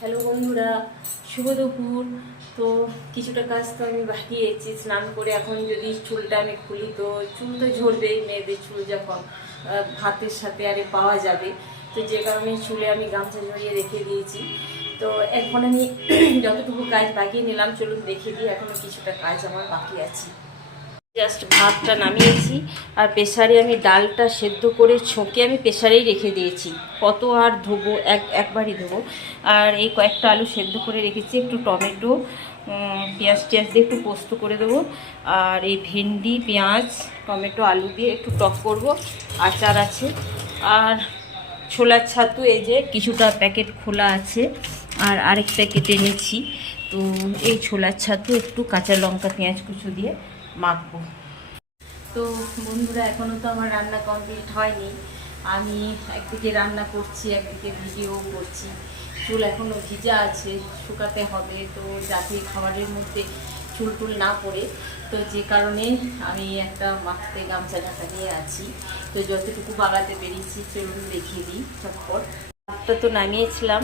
Hello বন্ধুরা, শুভ দুপুর। তো কিছুটা কাজ তো আমি বাকি এসেছি স্নান করে এখন যদি চুলটা আমি খুলি তো চুল তো ঝরবেই, মেয়েদের চুল যখন ভাতের সাথে আরে পাওয়া যাবে। তো যে কারণে চুলে আমি গামছা জড়িয়ে রেখে দিয়েছি। তো এখন আমি যতটুকু কাজ বাকি নিলাম, চলুন দেখে দিই এখনও কিছুটা কাজ আমার বাকি আছে। জাস্ট ভাতটা নামিয়েছি, আর প্রেসারে আমি ডালটা সেদ্ধ করে ছোঁকে আমি প্রেসারেই রেখে দিয়েছি। কত আর ধোবো, এক, একবারই ধোবো। আর এই কয়েকটা আলু সেদ্ধ করে রেখেছি, একটু টমেটো পেঁয়াজ টিয়াজ দিয়ে একটু পোস্ত করে দেবো। আর এই ভেন্ডি, পেঁয়াজ, টমেটো, আলু দিয়ে একটু টক করব, আচার আছে। আর ছোলার ছাতু, এই যে কিছুটা প্যাকেট খোলা আছে, আর আরেক প্যাকেট এনেছি। তো এই ছোলার ছাতু, একটু কাঁচা লঙ্কা, পেঁয়াজ কুচু দিয়ে মাখবো। তো বন্ধুরা এখনও তো আমার রান্না কমপ্লিট হয়নি। আমি একদিকে রান্না করছি, একদিকে ভিডিও করছি। চুল এখনও ভিজা আছে, শুকাতে হবে। তো যাতে খাবারের মধ্যে চুল টুল না পড়ে। তো যে কারণে আমি একটা মাথাতে গামছা ঢাকা নিয়ে আছি। তো যতটুকু বাগাতে পেরেছি, চলুন দেখিয়ে দিই, চটপট। ভাতটা তো নামিয়েছিলাম।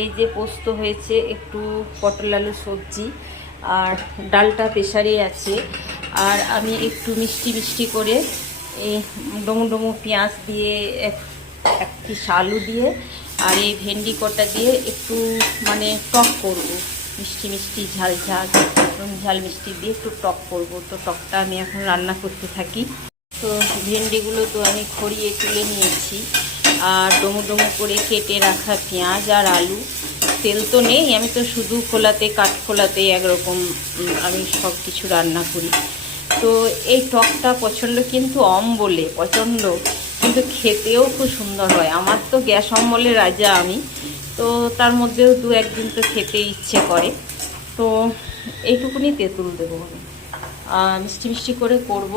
এই যে পোস্ত হয়েছে, একটু পটল আলু সবজি, আর ডালটা প্রেশারে আছে। আর আমি একটু মিষ্টি মিষ্টি করে এই ডমু ডমু পেঁয়াজ দিয়ে এক এক পিস আলু দিয়ে আর এই ভেন্ডি কটা দিয়ে একটু মানে টক করব। মিষ্টি মিষ্টি ঝাল ঝাল ঝাল মিষ্টি দিয়ে একটু টক করব। তো টকটা আমি এখন রান্না করতে থাকি। তো ভেন্ডিগুলো তো আমি খড়িয়ে তুলে নিয়েছি। আর ডমু ডমু করে কেটে রাখা পেঁয়াজ আর আলু। তেল তো নেই, আমি তো শুধু খোলাতে কাঠ খোলাতে একরকম আমি সব কিছু রান্না করি। তো এই টকটা প্রচণ্ড কিন্তু অম্বলে, প্রচণ্ড। কিন্তু খেতেও খুব সুন্দর হয়। আমার তো গ্যাস অম্বলের রাজা আমি। তো তার মধ্যেও দু একদিন তো খেতে ইচ্ছে করে। তো এইটুকুনি তেঁতুল দেবো আমি। মিষ্টি মিষ্টি করে করব।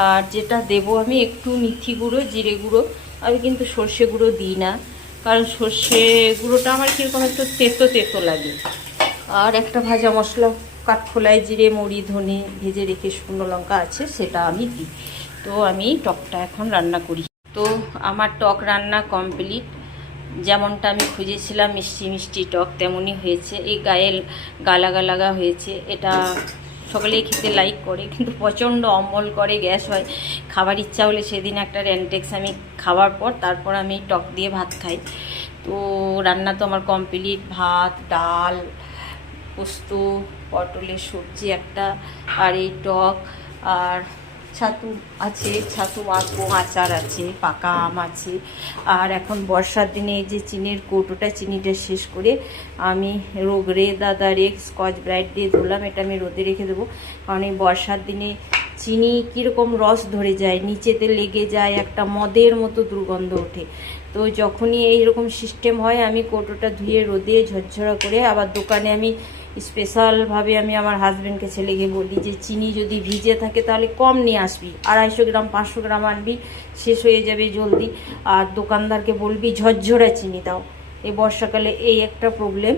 আর যেটা দেবো আমি একটু মিথি গুঁড়ো, জিরে গুঁড়ো। আমি কিন্তু সর্ষে গুঁড়ো দিই না। কারণ সর্ষে গুঁড়োটা আমার কীরকম একটু তেতো তেতো লাগে। আর একটা ভাজা মশলা কাঠখোলায় জিরে, মুড়ি, ধনে ভেজে রেখে শুকনো লঙ্কা আছে, সেটা আমি দিই। তো আমি টকটা এখন রান্না করি। তো আমার টক রান্না কমপ্লিট। যেমনটা আমি খুঁজেছিলাম, মিষ্টি মিষ্টি টক, তেমনই হয়েছে। এই গায়ে গালা গালাগা হয়েছে। এটা সকলেই খেতে লাইক করে, কিন্তু প্রচণ্ড অম্বল করে, গ্যাস হয়। খাবার ইচ্ছা হলে সেদিন একটা র্যান্টেক্স আমি খাওয়ার পর, তারপর আমি টক দিয়ে ভাত খাই। তো রান্না তো আমার কমপ্লিট। ভাত, ডাল পোস্ত, পটলের সবজি একটা, আর এই টক, আর ছাতু আছে, ছাতু মাখবো আচার আছে, পাকা আম আছে। আর এখন বর্ষার দিনে এই যে চিনির কৌটোটা, চিনিটা শেষ করে আমি রোগ রোগরে দাদা রেক স্কচ ব্রাইট দিয়ে ধরলাম, এটা আমি রোদে রেখে দেবো। কারণ এই বর্ষার দিনে চিনি কীরকম রস ধরে যায়, নিচেতে লেগে যায়, একটা মদের মতো দুর্গন্ধ ওঠে। তো যখনই এইরকম সিস্টেম হয়, আমি কৌটোটা ধুয়ে রোদে ঝরঝরা করে আবার দোকানে আমি স্পেশালভাবে আমি আমার হাজব্যান্ডকে ছেলেকে বলি যে, চিনি যদি ভিজে থাকে তাহলে কম নিয়ে আসবি। আড়াইশো গ্রাম, পাঁচশো গ্রাম আনবি, শেষ হয়ে যাবে জলদি। আর দোকানদারকে বলবি, ঝরঝরা চিনি দাও। এই বর্ষাকালে এই একটা প্রবলেম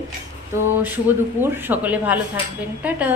তো শুভ দুপুর, সকলে ভালো থাকবেন। টাটা!